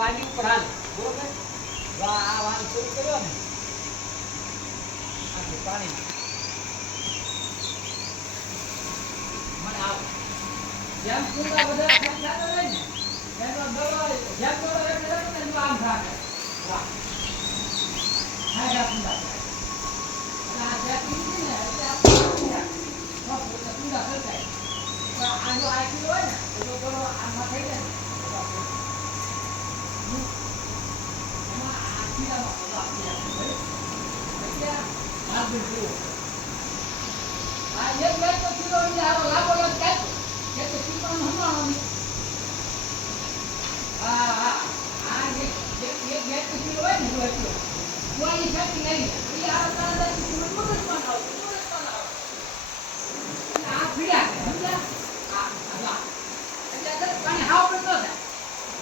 વાડી ઉપર હાલ બરોબર આ વાલ શરૂ કર્યો ને આ પાણી મને આવ જેમ પૂરા બધા ખાતા રહે ને એનો દવા જેમ દવા એટલે ને આમ થાય વાહ હાય પૂરા અને આ જે પીને ને એટલે આપણે પૂરા કરતા આ જો આખી હોય ને તો બોલો આમાં થઈ જાય એમાં આખીમાં બોલો આપી એટલે આ બીજું આ એક લે તો કિલો ની આવો લાગો લે કાઈ કે તો કિલો નો હમણાં આ એક કિલો હોય ને તો એટલો કોઈ શક્તિ નહીં એ આ તારા કિલો મગજ માં આવ આ ભીડા સમજ્યા પાણી હાવ પડતો છે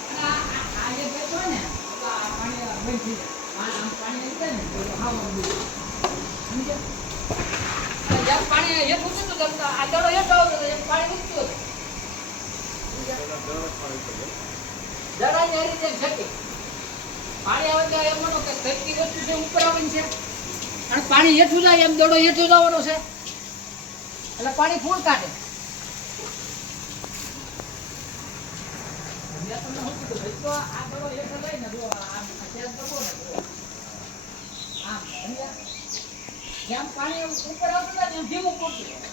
અને આ જે બેઠો ને આ પાણી બંધ થઈ જાય આમ પાણી આવી જાય ને તો હાવ બંધ સમજ્યા જેમ પાણી એક ઉતરતું જમતા આ દડો એક આવતો એક પાણી ઉતરતું દડાની રીતે જતી પાણી આવે તો એમ માનો કે ધરતી વસ્તુ છે ઉપર આવીને છે અને પાણી હેઠું જાય એમ દડો હેઠું જવાનો છે એટલે પાણી ફૂલ કાઢે તો આ દડો હેઠો લઈને જો આમ અત્યારે કરવો ને આમ જેમ પાણી ઉપર આવતું જાય એમ ધીમું પડતું